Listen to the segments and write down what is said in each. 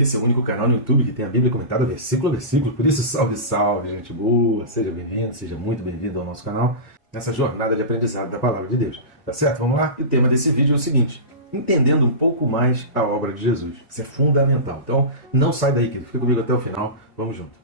Esse é o único canal no YouTube que tem a Bíblia comentada versículo a versículo. Por isso, salve, salve, gente boa. Seja bem-vindo, seja muito bem-vindo ao nosso canal, nessa jornada de aprendizado da Palavra de Deus. Tá certo? Vamos lá? E o tema desse vídeo é o seguinte: entendendo um pouco mais a obra de Jesus. Isso é fundamental. Então, não sai daí, querido. Fica comigo até o final. Vamos junto.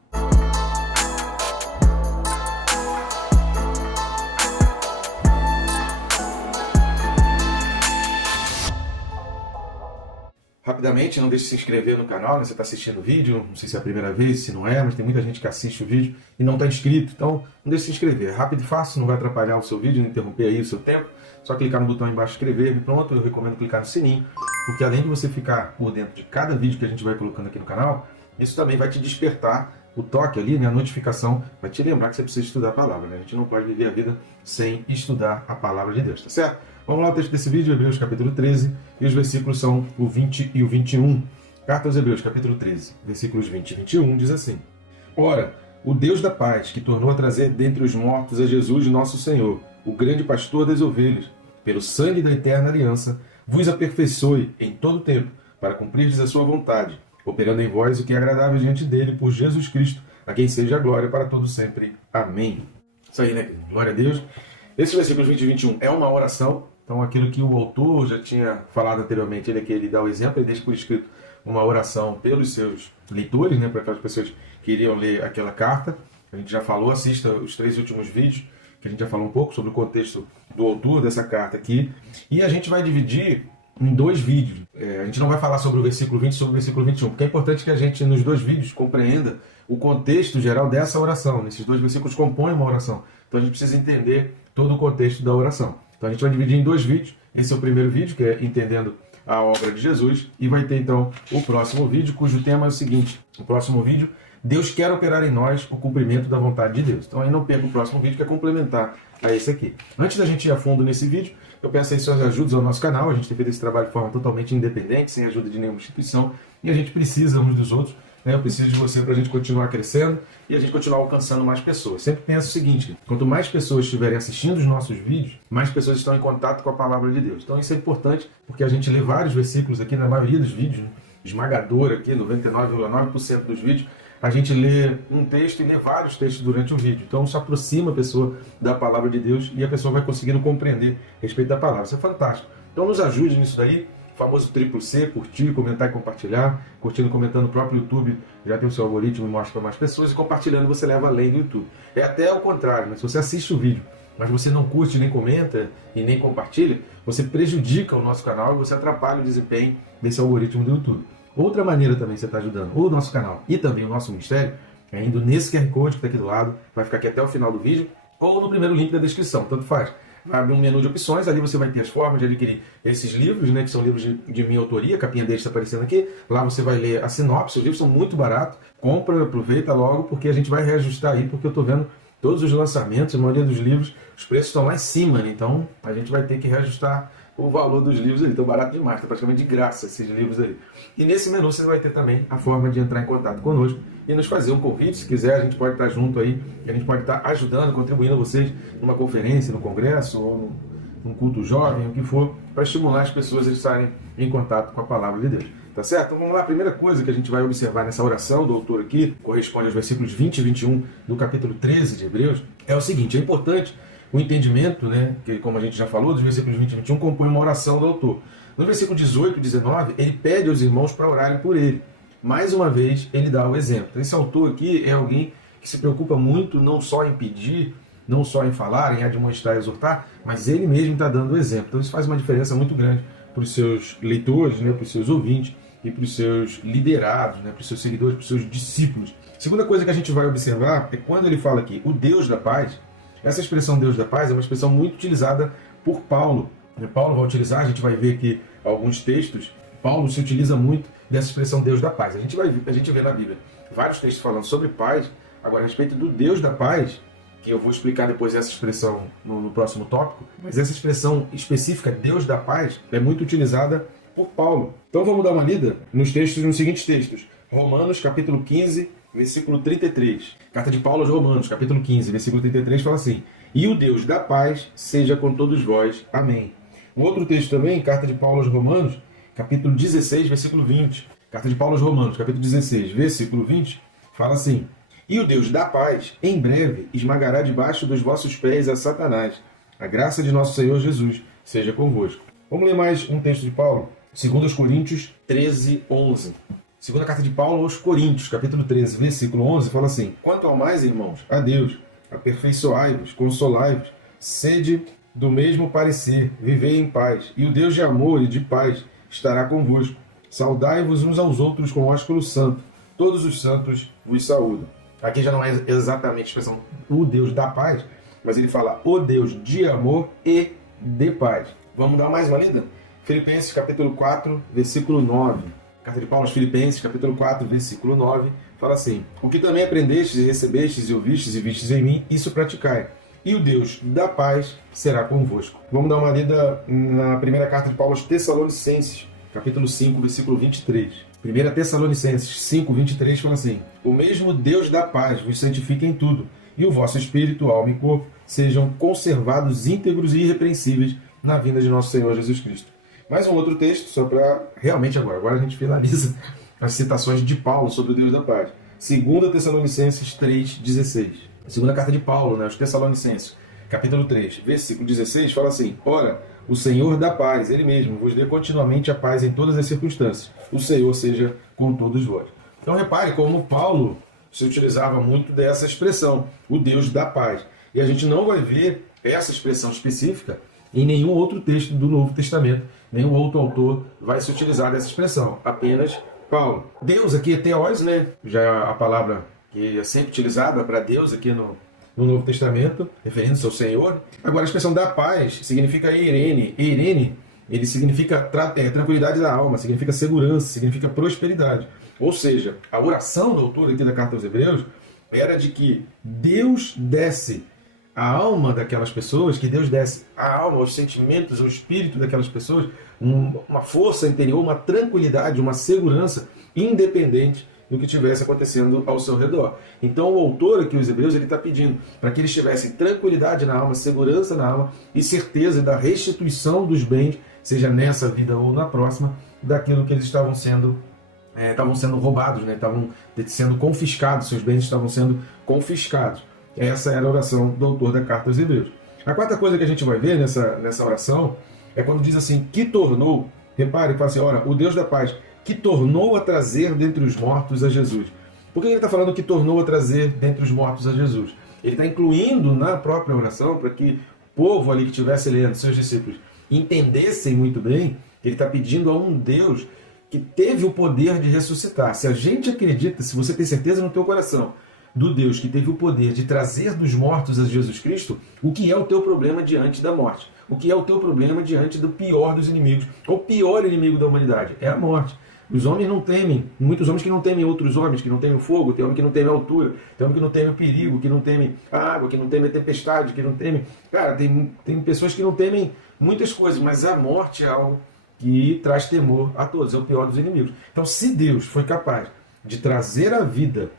Rapidamente, não deixe de se inscrever no canal, né? Você está assistindo o vídeo, não sei se é a primeira vez, se não é, mas tem muita gente que assiste o vídeo e não está inscrito, então não deixe de se inscrever. É rápido e fácil, não vai atrapalhar o seu vídeo, não interromper aí o seu tempo. Só clicar no botão aí embaixo inscrever-me, pronto. Eu recomendo clicar no sininho, porque além de você ficar por dentro de cada vídeo que a gente vai colocando aqui no canal, isso também vai te despertar o toque ali, né? A notificação vai te lembrar que você precisa estudar a palavra, né? A gente não pode viver a vida sem estudar a palavra de Deus, tá certo? Vamos lá, o texto desse vídeo, Hebreus capítulo 13, e os versículos são o 20 e o 21. Carta aos Hebreus capítulo 13, versículos 20 e 21, diz assim: Ora, o Deus da paz, que tornou a trazer dentre os mortos a Jesus nosso Senhor, o grande pastor das ovelhas, pelo sangue da eterna aliança, vos aperfeiçoe em todo tempo, para cumprirdes a sua vontade, operando em vós o que é agradável diante dele, por Jesus Cristo, a quem seja a glória para todos sempre. Amém. Isso aí, né? Glória a Deus. Esses versículos 20 e 21 é uma oração. Então, aquilo que o autor já tinha falado anteriormente, ele é que ele dá o exemplo, ele deixa por escrito uma oração pelos seus leitores, né, para aquelas pessoas que iriam ler aquela carta. A gente já falou, assista os 3 últimos vídeos, que a gente já falou um pouco sobre o contexto do autor dessa carta aqui. E a gente vai dividir em 2 vídeos. A gente não vai falar sobre o versículo 20 e sobre o versículo 21, porque é importante que a gente, nos 2 vídeos, compreenda o contexto geral dessa oração. Esses 2 versículos compõem uma oração. Então, a gente precisa entender todo o contexto da oração. Então a gente vai dividir em 2 vídeos. Esse é o primeiro vídeo, que é Entendendo a Obra de Jesus. E vai ter então o próximo vídeo, cujo tema é o seguinte: o próximo vídeo, Deus quer operar em nós o cumprimento da vontade de Deus. Então aí não perca o próximo vídeo, que é complementar a esse aqui. Antes da gente ir a fundo nesse vídeo, eu peço aí suas ajudas ao nosso canal. A gente tem feito esse trabalho de forma totalmente independente, sem ajuda de nenhuma instituição. E a gente precisa uns dos outros. Eu preciso de você para a gente continuar crescendo e a gente continuar alcançando mais pessoas. Sempre penso o seguinte: quanto mais pessoas estiverem assistindo os nossos vídeos, mais pessoas estão em contato com a palavra de Deus. Então isso é importante, porque a gente lê vários versículos aqui na maioria dos vídeos, né? Esmagador aqui, 99,9% dos vídeos, a gente lê um texto e lê vários textos durante o vídeo. Então isso aproxima a pessoa da palavra de Deus e a pessoa vai conseguindo compreender a respeito da palavra. Isso é fantástico. Então nos ajude nisso daí. O famoso triplo C, curtir, comentar e compartilhar. Curtindo e comentando, o próprio YouTube já tem o seu algoritmo e mostra para mais pessoas. E compartilhando você leva além do YouTube. É até o contrário, né? Se você assiste o vídeo, mas você não curte, nem comenta e nem compartilha, você prejudica o nosso canal e você atrapalha o desempenho desse algoritmo do YouTube. Outra maneira também que você está ajudando o nosso canal e também o nosso ministério é indo nesse QR Code que está aqui do lado, vai ficar aqui até o final do vídeo, ou no primeiro link da descrição, tanto faz. Vai abrir um menu de opções, ali você vai ter as formas de adquirir esses livros, né, que são livros de minha autoria, a capinha deles está aparecendo aqui. Lá você vai ler a sinopse, os livros são muito baratos, compra, aproveita logo, porque a gente vai reajustar aí, porque eu estou vendo todos os lançamentos, a maioria dos livros, os preços estão lá em cima, né? Então a gente vai ter que reajustar o valor dos livros ali, estão barato demais, está praticamente de graça esses livros ali. E nesse menu você vai ter também a forma de entrar em contato conosco e nos fazer um convite. Se quiser, a gente pode estar junto aí, a gente pode estar ajudando, contribuindo a vocês numa conferência, no congresso, ou num culto jovem, o que for, para estimular as pessoas a estarem em contato com a palavra de Deus. Tá certo? Então vamos lá, a primeira coisa que a gente vai observar nessa oração do autor aqui, corresponde aos versículos 20 e 21 do capítulo 13 de Hebreus, é o seguinte: é importante o entendimento, né, que como a gente já falou, dos versículos 20 e 21 compõe uma oração do autor. No versículo 18 e 19, ele pede aos irmãos para orarem por ele. Mais uma vez, ele dá o exemplo. Então, esse autor aqui é alguém que se preocupa muito não só em pedir, não só em falar, em admoestar e exortar, mas ele mesmo está dando o exemplo. Então isso faz uma diferença muito grande para os seus leitores, né, para os seus ouvintes e para os seus liderados, né, para os seus seguidores, para os seus discípulos. Segunda coisa que a gente vai observar é quando ele fala aqui, o Deus da paz. Essa expressão Deus da paz é uma expressão muito utilizada por Paulo. Paulo vai utilizar, a gente vai ver aqui alguns textos, Paulo se utiliza muito dessa expressão Deus da paz. A gente vê na Bíblia vários textos falando sobre paz. Agora, a respeito do Deus da paz, que eu vou explicar depois essa expressão no próximo tópico, mas essa expressão específica, Deus da paz, é muito utilizada por Paulo. Então vamos dar uma lida nos seguintes textos. Romanos, capítulo 15, versículo 33. Carta de Paulo aos Romanos, capítulo 15, versículo 33, fala assim: E o Deus da paz seja com todos vós. Amém. Um outro texto também, carta de Paulo aos Romanos, capítulo 16, versículo 20. Carta de Paulo aos Romanos, capítulo 16, versículo 20, fala assim: E o Deus da paz, em breve, esmagará debaixo dos vossos pés a Satanás. A graça de nosso Senhor Jesus seja convosco. Vamos ler mais um texto de Paulo? 2 Coríntios 13, 11. Segunda carta de Paulo aos Coríntios, capítulo 13, versículo 11, fala assim: Quanto ao mais, irmãos, a Deus, aperfeiçoai-vos, consolai-vos, sede do mesmo parecer, vivei em paz, e o Deus de amor e de paz estará convosco. Saudai-vos uns aos outros com ósculo santo. Todos os santos vos saúdam. Aqui já não é exatamente a expressão o Deus da paz, mas ele fala o Deus de amor e de paz. Vamos dar mais uma lida? Filipenses capítulo 4, versículo 9. Carta de Paulo aos Filipenses, capítulo 4, versículo 9, fala assim: O que também aprendestes e recebestes e ouvistes e vistes em mim, isso praticai. E o Deus da paz será convosco. Vamos dar uma lida na primeira carta de Paulo aos Tessalonicenses, capítulo 5, versículo 23. 1 Tessalonicenses 5, 23 fala assim: O mesmo Deus da paz vos santifique em tudo, e o vosso espírito, alma e corpo sejam conservados íntegros e irrepreensíveis na vinda de nosso Senhor Jesus Cristo. Mais um outro texto, só para realmente agora a gente finaliza as citações de Paulo sobre o Deus da paz. 2 Tessalonicenses 3,16. A segunda carta de Paulo, aos Tessalonicenses, capítulo 3, versículo 16, fala assim: Ora, o Senhor da paz, Ele mesmo, vos dê continuamente a paz em todas as circunstâncias. O Senhor seja com todos vós. Então repare como Paulo se utilizava muito dessa expressão, o Deus da paz. E a gente não vai ver essa expressão específica em nenhum outro texto do Novo Testamento. Nenhum outro autor vai se utilizar dessa expressão, apenas Paulo. Deus aqui é Theos, já é a palavra que é sempre utilizada para Deus aqui no Novo Testamento, referindo-se ao Senhor. Agora, a expressão da paz significa eirene. Eirene, ele significa tranquilidade da alma, significa segurança, significa prosperidade. Ou seja, a oração do autor aqui da Carta aos Hebreus era de que Deus desse a alma daquelas pessoas, que Deus desse a alma, os sentimentos, o espírito daquelas pessoas, uma força interior, uma tranquilidade, uma segurança, independente do que estivesse acontecendo ao seu redor. Então o autor aqui, os Hebreus, ele está pedindo para que eles tivessem tranquilidade na alma, segurança na alma e certeza da restituição dos bens, seja nessa vida ou na próxima, daquilo que eles estavam sendo roubados, estavam sendo confiscados, seus bens estavam sendo confiscados. Essa era a oração do autor da Carta aos Hebreus. A quarta coisa que a gente vai ver nessa oração é quando diz assim, que tornou, repare, fala assim, ora, o Deus da paz, que tornou a trazer dentre os mortos a Jesus. Por que ele está falando que tornou a trazer dentre os mortos a Jesus? Ele está incluindo na própria oração, para que o povo ali que estivesse lendo, seus discípulos, entendessem muito bem, que ele está pedindo a um Deus que teve o poder de ressuscitar. Se a gente acredita, se você tem certeza no teu coração, do Deus que teve o poder de trazer dos mortos a Jesus Cristo, o que é o teu problema diante da morte? O que é o teu problema diante do pior dos inimigos? O pior inimigo da humanidade é a morte. Os homens não temem, muitos homens que não temem outros homens, que não temem o fogo, tem homem que não teme a altura, tem homem que não teme o perigo, que não teme a água, que não teme a tempestade, que não teme... Cara, tem pessoas que não temem muitas coisas, mas a morte é algo que traz temor a todos, é o pior dos inimigos. Então, se Deus foi capaz de trazer a vida,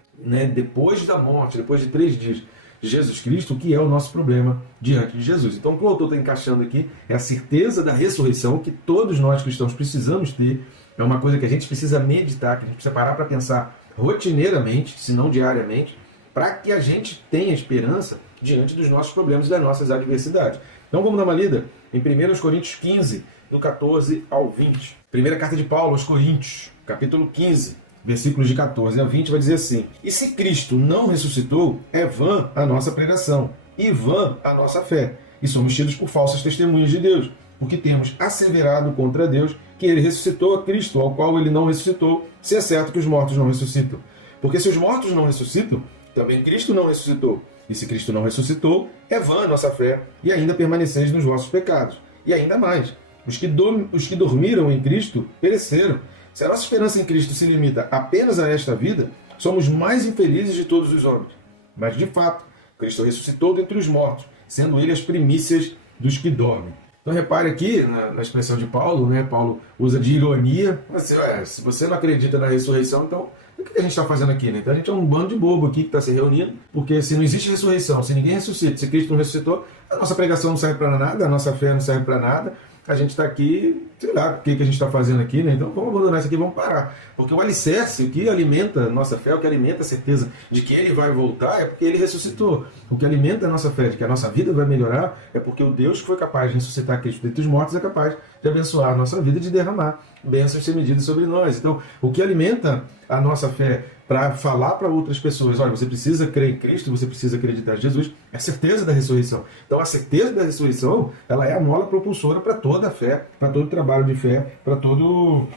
depois da morte, depois de 3 dias, de Jesus Cristo, o que é o nosso problema diante de Jesus? Então, o que o autor está encaixando aqui é a certeza da ressurreição que todos nós cristãos precisamos ter. É uma coisa que a gente precisa meditar, que a gente precisa parar para pensar rotineiramente, se não diariamente, para que a gente tenha esperança diante dos nossos problemas e das nossas adversidades. Então vamos dar uma lida em 1 Coríntios 15, do 14 ao 20. Primeira carta de Paulo aos Coríntios, capítulo 15, versículos de 14 a 20, vai dizer assim: E se Cristo não ressuscitou, é vã a nossa pregação, e vã a nossa fé, e somos tidos por falsas testemunhas de Deus, porque temos asseverado contra Deus que ele ressuscitou a Cristo, ao qual ele não ressuscitou, se é certo que os mortos não ressuscitam. Porque se os mortos não ressuscitam, também Cristo não ressuscitou. E se Cristo não ressuscitou, é vã a nossa fé, e ainda permaneceis nos vossos pecados. E ainda mais, os que dormiram em Cristo pereceram. Se a nossa esperança em Cristo se limita apenas a esta vida, somos mais infelizes de todos os homens. Mas, de fato, Cristo ressuscitou dentre os mortos, sendo ele as primícias dos que dormem. Então repare aqui na expressão de Paulo, Paulo usa de ironia, assim, se você não acredita na ressurreição, então o que a gente está fazendo aqui? Então a gente é um bando de bobo aqui que está se reunindo, porque se não existe ressurreição, se ninguém ressuscita, se Cristo não ressuscitou, a nossa pregação não serve para nada, a nossa fé não serve para nada, a gente está aqui, sei lá, o que a gente está fazendo aqui, né? Então vamos abandonar isso aqui, vamos parar. Porque o alicerce, o que alimenta a nossa fé, o que alimenta a certeza de que ele vai voltar, é porque ele ressuscitou. O que alimenta a nossa fé de que a nossa vida vai melhorar, é porque o Deus que foi capaz de ressuscitar Cristo dentre os mortos é capaz de abençoar a nossa vida e de derramar bênçãos sem medida sobre nós. Então, o que alimenta a nossa fé para falar para outras pessoas, olha, você precisa crer em Cristo, você precisa acreditar em Jesus, é a certeza da ressurreição. Então a certeza da ressurreição, ela é a mola propulsora para toda a fé, para todo o trabalho de fé, para tudo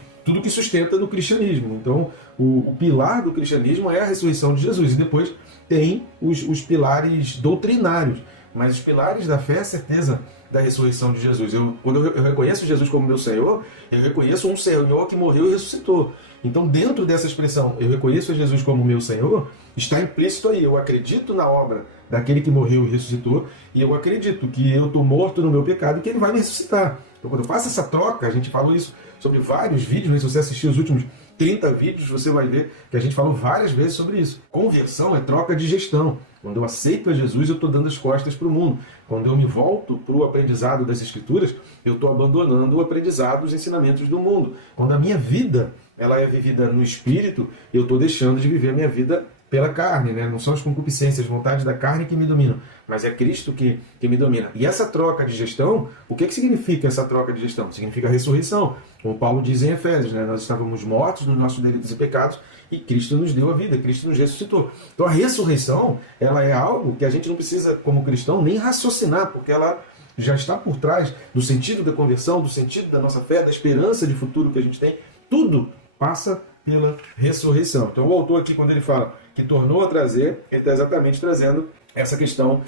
que sustenta no cristianismo. Então o pilar do cristianismo é a ressurreição de Jesus, e depois tem os pilares doutrinários, mas os pilares da fé é a certeza da ressurreição de Jesus. Quando eu reconheço Jesus como meu Senhor, eu reconheço um Senhor que morreu e ressuscitou. Então, dentro dessa expressão, eu reconheço a Jesus como meu Senhor, está implícito aí, eu acredito na obra daquele que morreu e ressuscitou, e eu acredito que eu estou morto no meu pecado e que ele vai me ressuscitar. Então, quando eu faço essa troca, a gente falou isso sobre vários vídeos, né? Se você assistir os últimos 30 vídeos, você vai ver que a gente falou várias vezes sobre isso. Conversão é troca de gestão. Quando eu aceito a Jesus, eu estou dando as costas para o mundo. Quando eu me volto para o aprendizado das Escrituras, eu estou abandonando o aprendizado dos ensinamentos do mundo. Quando a minha vida ela é vivida no Espírito, eu estou deixando de viver a minha vida pela carne, né? Não são as concupiscências, as vontades da carne que me dominam, mas é Cristo que me domina. E essa troca de gestão, o que significa essa troca de gestão? Significa ressurreição. Como Paulo diz em Efésios, né? Nós estávamos mortos nos nossos delitos e pecados e Cristo nos deu a vida, Cristo nos ressuscitou. Então a ressurreição, ela é algo que a gente não precisa, como cristão, nem raciocinar, porque ela já está por trás do sentido da conversão, do sentido da nossa fé, da esperança de futuro que a gente tem. Tudo passa pela ressurreição. Então o autor aqui, quando ele fala que tornou a trazer, ele está exatamente trazendo essa questão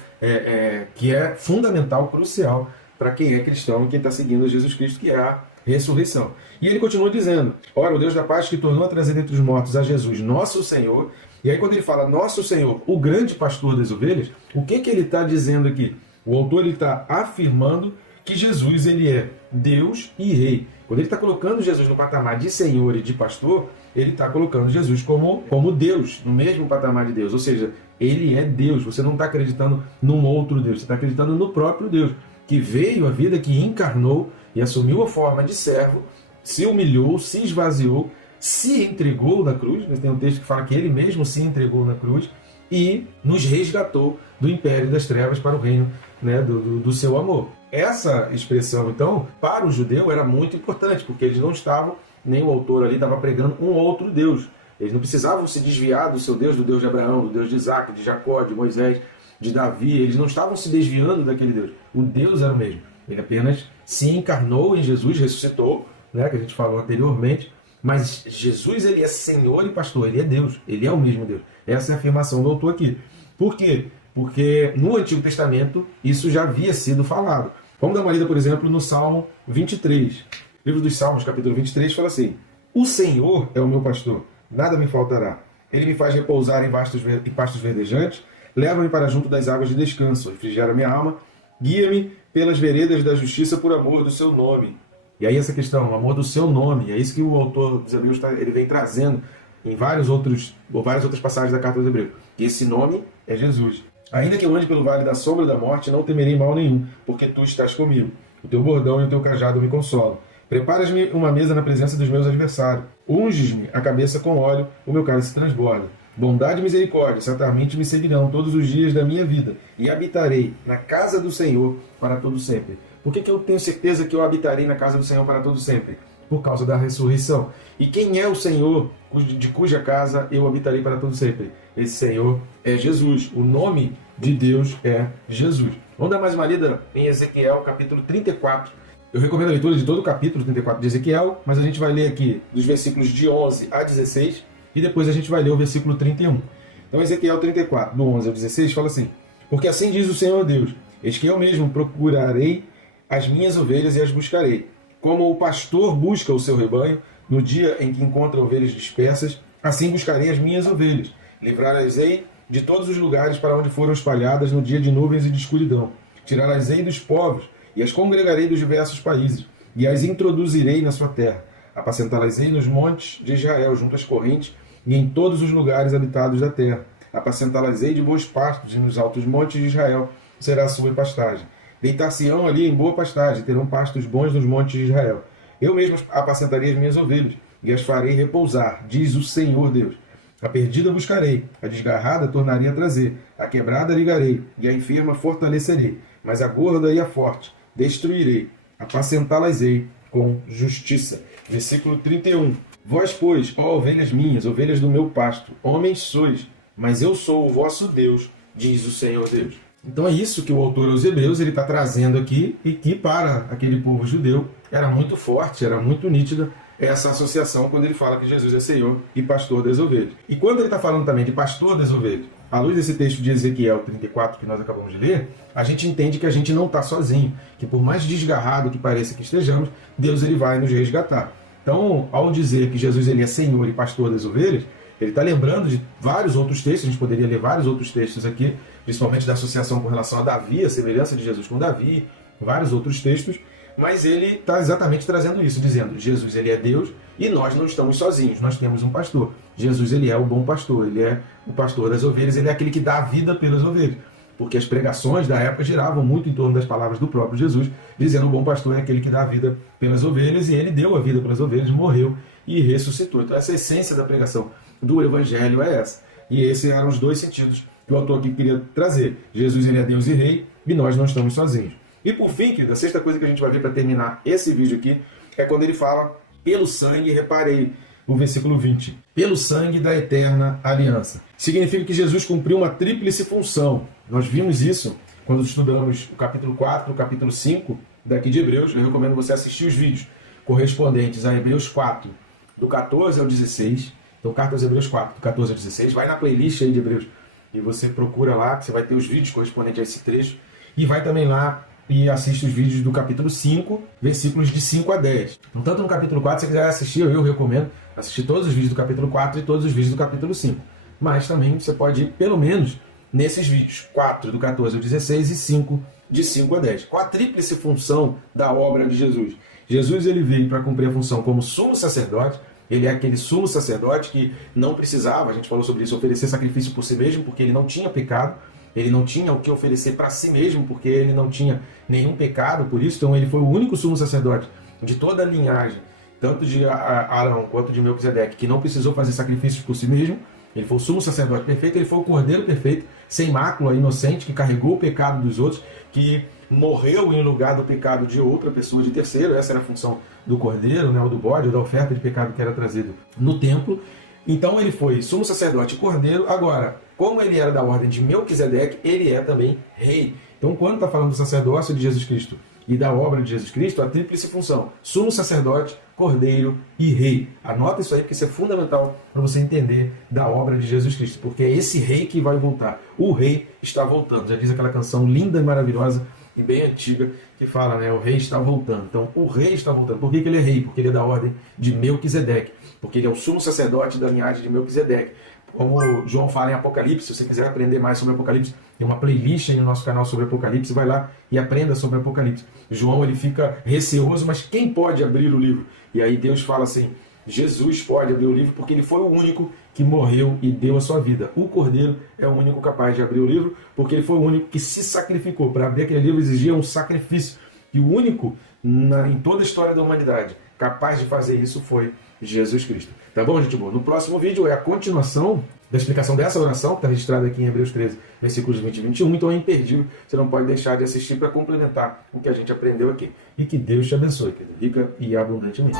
que é fundamental, crucial para quem é cristão e quem está seguindo Jesus Cristo, que é a ressurreição. E ele continua dizendo, ora, o Deus da paz que tornou a trazer dentre os mortos a Jesus, nosso Senhor. E aí quando ele fala nosso Senhor, o grande pastor das ovelhas, o que ele está dizendo aqui? O autor está afirmando que Jesus ele é Deus e Rei. Quando ele está colocando Jesus no patamar de Senhor e de pastor, ele está colocando Jesus como Deus, no mesmo patamar de Deus. Ou seja, ele é Deus. Você não está acreditando num outro Deus, você está acreditando no próprio Deus, que veio à vida, que encarnou e assumiu a forma de servo, se humilhou, se esvaziou, se entregou na cruz. Tem um texto que fala que ele mesmo se entregou na cruz e nos resgatou do império das trevas para o reino, né, do seu amor. Essa expressão, então, para o judeu era muito importante, porque eles não estavam, nem o autor ali estava pregando um outro Deus. Eles não precisavam se desviar do seu Deus, do Deus de Abraão, do Deus de Isaac, de Jacó, de Moisés, de Davi. Eles não estavam se desviando daquele Deus. O Deus era o mesmo. Ele apenas se encarnou em Jesus, ressuscitou, né, que a gente falou anteriormente. Mas Jesus, ele é Senhor e pastor, ele é Deus, ele é o mesmo Deus. Essa é a afirmação do autor aqui. Por quê? Porque no Antigo Testamento isso já havia sido falado. Vamos dar uma lida, por exemplo, no Salmo 23. Livro dos Salmos, capítulo 23, fala assim: o Senhor é o meu pastor, nada me faltará. Ele me faz repousar em pastos verdejantes, leva-me para junto das águas de descanso, refrigera minha alma, guia-me pelas veredas da justiça por amor do seu nome. E aí essa questão, o amor do seu nome, é isso que o autor dos Hebreus ele vem trazendo em várias outras passagens da carta dos Hebreus. E esse nome é Jesus. Ainda que eu ande pelo vale da sombra da morte, não temerei mal nenhum, porque tu estás comigo. O teu bordão e o teu cajado me consolam. Preparas-me uma mesa na presença dos meus adversários. Unges-me a cabeça com óleo, o meu cálice transborda. Bondade e misericórdia certamente me seguirão todos os dias da minha vida, e habitarei na casa do Senhor para todo sempre. Por que eu tenho certeza que eu habitarei na casa do Senhor para todo sempre? Por causa da ressurreição. E quem é o Senhor de cuja casa eu habitarei para todo sempre? Esse Senhor é Jesus. O nome de Deus é Jesus. Vamos dar mais uma lida em Ezequiel, capítulo 34. Eu recomendo a leitura de todo o capítulo 34 de Ezequiel, mas a gente vai ler aqui dos versículos de 11 a 16 e depois a gente vai ler o versículo 31. Então Ezequiel 34, do 11 ao 16, fala assim: porque assim diz o Senhor Deus, eis que eu mesmo procurarei as minhas ovelhas e as buscarei. Como o pastor busca o seu rebanho, no dia em que encontra ovelhas dispersas, assim buscarei as minhas ovelhas. Livrá-las-ei de todos os lugares para onde foram espalhadas no dia de nuvens e de escuridão. Tirá-las-ei dos povos e as congregarei dos diversos países, e as introduzirei na sua terra. Apacentá-las-ei nos montes de Israel, junto às correntes, e em todos os lugares habitados da terra. Apacentá-las-ei de bons pastos, e nos altos montes de Israel será a sua pastagem. Deitar-se-ão ali em boa pastagem, terão pastos bons nos montes de Israel. Eu mesmo apacentarei as minhas ovelhas, e as farei repousar, diz o Senhor Deus. A perdida buscarei, a desgarrada tornarei a trazer, a quebrada ligarei, e a enferma fortalecerei, mas a gorda e a forte destruirei, apacentá-las-ei com justiça. Versículo 31. Vós, pois, ó ovelhas minhas, ovelhas do meu pasto, homens sois, mas eu sou o vosso Deus, diz o Senhor Deus. Então é isso que o autor aos Hebreus está trazendo aqui, e que para aquele povo judeu era muito forte, era muito nítida essa associação quando ele fala que Jesus é Senhor e pastor das ovelhas. E quando ele está falando também de pastor das ovelhas, à luz desse texto de Ezequiel 34 que nós acabamos de ler, a gente entende que a gente não está sozinho, que por mais desgarrado que pareça que estejamos, Deus ele vai nos resgatar. Então, ao dizer que Jesus ele é Senhor e pastor das ovelhas, ele está lembrando de vários outros textos, a gente poderia ler vários outros textos aqui, principalmente da associação com relação a Davi, a semelhança de Jesus com Davi, vários outros textos, mas ele está exatamente trazendo isso, dizendo Jesus ele é Deus e nós não estamos sozinhos, nós temos um pastor. Jesus ele é o bom pastor, ele é o pastor das ovelhas, ele é aquele que dá a vida pelas ovelhas. Porque as pregações da época giravam muito em torno das palavras do próprio Jesus, dizendo o bom pastor é aquele que dá a vida pelas ovelhas, e ele deu a vida pelas ovelhas, morreu e ressuscitou. Então essa essência da pregação do Evangelho é essa. E esses eram os dois sentidos que o autor aqui queria trazer. Jesus ele é Deus e Rei, e nós não estamos sozinhos. E por fim, querido, a sexta coisa que a gente vai ver para terminar esse vídeo aqui, é quando ele fala pelo sangue, reparei, o versículo 20, pelo sangue da eterna aliança. Significa que Jesus cumpriu uma tríplice função. Nós vimos isso quando estudamos o capítulo 4, o capítulo 5 daqui de Hebreus. Eu recomendo você assistir os vídeos correspondentes a Hebreus 4, do 14 ao 16. Então, carta aos Hebreus 4, do 14 ao 16. Vai na playlist aí de Hebreus e você procura lá, que você vai ter os vídeos correspondentes a esse trecho. E vai também lá e assiste os vídeos do capítulo 5, versículos de 5 a 10. Então, tanto no capítulo 4, se você quiser assistir, eu recomendo assistir todos os vídeos do capítulo 4 e todos os vídeos do capítulo 5. Mas também você pode ir, pelo menos, nesses vídeos, 4 do 14 ao 16 e 5 de 5 a 10. Qual a tríplice função da obra de Jesus? Jesus ele veio para cumprir a função como sumo sacerdote. Ele é aquele sumo sacerdote que não precisava, a gente falou sobre isso, oferecer sacrifício por si mesmo, porque ele não tinha pecado. Ele não tinha o que oferecer para si mesmo, porque ele não tinha nenhum pecado, por isso. Então ele foi o único sumo sacerdote de toda a linhagem, tanto de Arão quanto de Melquisedeque, que não precisou fazer sacrifícios por si mesmo. Ele foi o sumo sacerdote perfeito, ele foi o cordeiro perfeito, sem mácula, inocente, que carregou o pecado dos outros, que morreu em lugar do pecado de outra pessoa, de terceiro. Essa era a função do cordeiro, né, ou do bode, ou da oferta de pecado que era trazido no templo. Então ele foi sumo sacerdote e cordeiro. Agora, como ele era da ordem de Melquisedeque, ele é também rei. Então, quando está falando do sacerdócio de Jesus Cristo e da obra de Jesus Cristo, a tríplice função: sumo sacerdote, cordeiro e rei. Anota isso aí, porque isso é fundamental para você entender da obra de Jesus Cristo, porque é esse rei que vai voltar. O rei está voltando. Já diz aquela canção linda e maravilhosa e bem antiga que fala, né? O rei está voltando. Então, o rei está voltando. Por que ele é rei? Porque ele é da ordem de Melquisedeque. Porque ele é o sumo sacerdote da linhagem de Melquisedeque. Como João fala em Apocalipse, se você quiser aprender mais sobre Apocalipse, tem uma playlist aí no nosso canal sobre Apocalipse, vai lá e aprenda sobre Apocalipse. João ele fica receoso, mas quem pode abrir o livro? E aí Deus fala assim, Jesus pode abrir o livro porque ele foi o único que morreu e deu a sua vida. O Cordeiro é o único capaz de abrir o livro, porque ele foi o único que se sacrificou. Para abrir aquele livro exigia um sacrifício. E o único em toda a história da humanidade capaz de fazer isso foi Jesus Cristo. Tá bom, gente boa? No próximo vídeo é a continuação da explicação dessa oração, que está registrada aqui em Hebreus 13, versículos 20 e 21. Então é imperdível, você não pode deixar de assistir para complementar o que a gente aprendeu aqui. E que Deus te abençoe, querido, rica e abundantemente.